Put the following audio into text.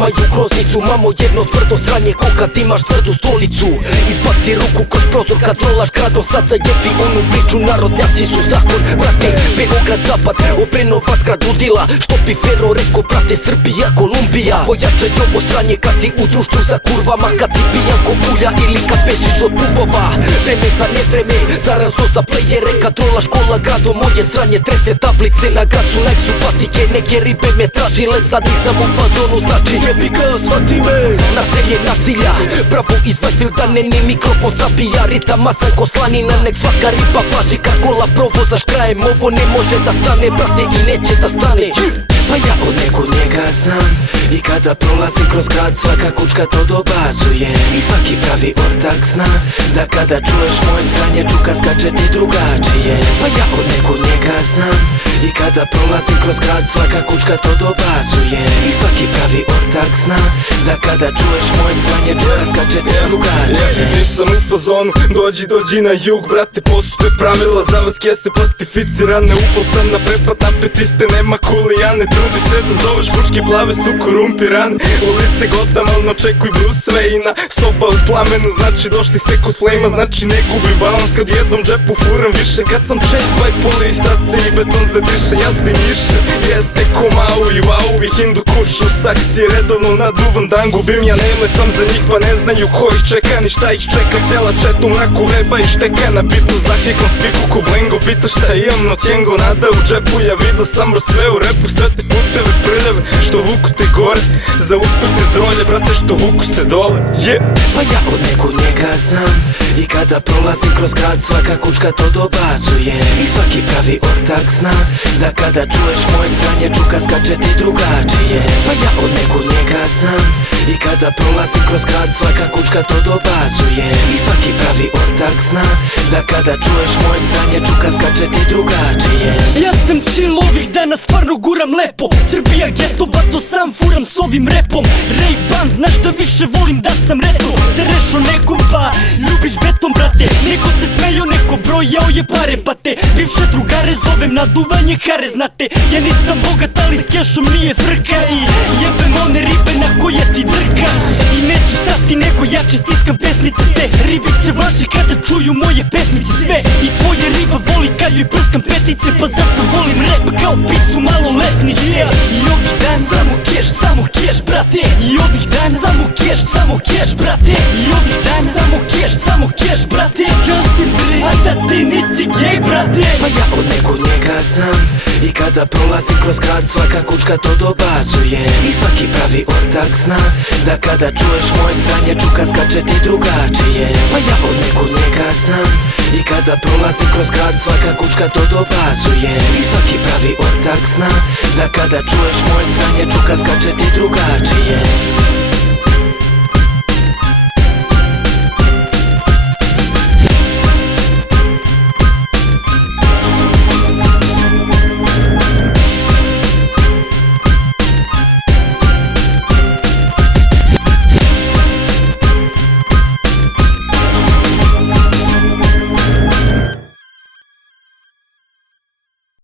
imaju groznicu. Mamo jedno tvrdo sranje ko kad imaš tvrdu stolicu. Izbaci ruku kroz prozor kad rolaš gradom. Sad zajebi onu priču, narodnjaci su zakon. Brate, Beograd zapad, Obrenovac grad ludila. Što bi Fero rekao, brate, Srbija, Kolumbija. Pojačaj ovo sranje kad si u društvu sa kurvama. Kad si pijan ko bulja ili kad bežiš od pubova. Vreme za nevreme, zarazno za plejere. Kad rolaš kola gradom, moje sranje trese tablice na gasu. Like su patike, neke ribe me tražile. Sad nisam u fazonu, znači jebi ga, shvati me. Naselje nasilja, bravo iz Whitefielda, ni mikrofon zabija. Ritam masan ko slanina, nek svaka riba važi. Kad kola provozaš krajem, ovo ne može da stane, brate, i neće da stane. Pa ja od nekog njega znam, i kada prolazim kroz grad svaka kučka to dobacuje. I svaki pravi ortak zna da kada čuješ moje sranje čuka skače ti drugačije. Pa ja od nekog njega znam, i kada prolazim kroz grad svaka kučka to dobacuje. I svaki pravi ortak zna da kada čuješ moje sranje čuka skače ti drugačije. Nisam u fazonu, dođi na jug, brate, postoje pravila za vas kese plastificirane. Uposana prepad napetiste, nema kulijane. Trudi se da zoveš kučke plave su korumpirane. Ulice Gotham, očekuj Bruce Wayne-a. Soba u plamenu, znači došli ste kod flame-a. Znači ne gubi balans kad jednom džepu furam više. Kad sam chased by police, tad se i beton zadiše. Ja se njiše, jeste ko Mau i Wow i Hindu kušu. Saksi redovno naduvan dan gubim. Ja nema sam za njih pa ne znaju ko ih čeka ni šta ih čeka. Cijela četa u mraku vreba i šteka. Na bitu zahekom spiku ko blingo. Pitaš šta imam no tjengo, nada u džepu. Ja vidio sam sve u repu, sve te puteve prljave što vuku te gore. Za usprte drolje, brate, što vuku se dole. Pa ja od nekog njega znam, i kada prolazim kroz grad svaka kučka to dobacuje. I svaki pravi ortak zna da kada čuješ moje sranje čuka skače ti drugačije. Pa ja od nekog njega znam, i kada prolazim kroz grad svaka kučka to dobacuje. I svaki pravi ortak zna da kada čuješ moje sranje čuka skače ti drugačije. Ja sam chill ovih dana, stvarno guram lepo. Srbija geto, bato sam furam s ovim repom. Ray-Ban, znaš da više volim da sam retro. Se rešo nekom pa ljubiš beton, brate. Neko se smejo, neko brojao je pare, pa te bivše drugare zovem na duvanje kare, znate. Ja nisam bogat, ali s kešom nije frka. I jebem one ribe na koje ti drka. I neću stati, nego jače stiskam pesmice. Te ribice važi kada čuju moje pesmice sve. I tvoje riba voli kad joj prskam petice. Pa zato volim rap kao picu maloletni, yeah. I ovih dan samo keš, brate. I ovih dan samo keš, brate. I ovih dan samo keš, brate. Kad si free, a da ti nisi gej, brate. Pa ja od nekog njega znam, i kada prolazim kroz grad svaka kučka to dobacuje. I svaki pravi ortak zna da kada čuješ moje sranje čuka skače ti drugačije. Pa ja od nekog njega znam, i kada prolazim kroz grad svaka kučka to dobacuje. I svaki pravi ortak zna da kada čuješ moje sranje čuka skače ti drugačije.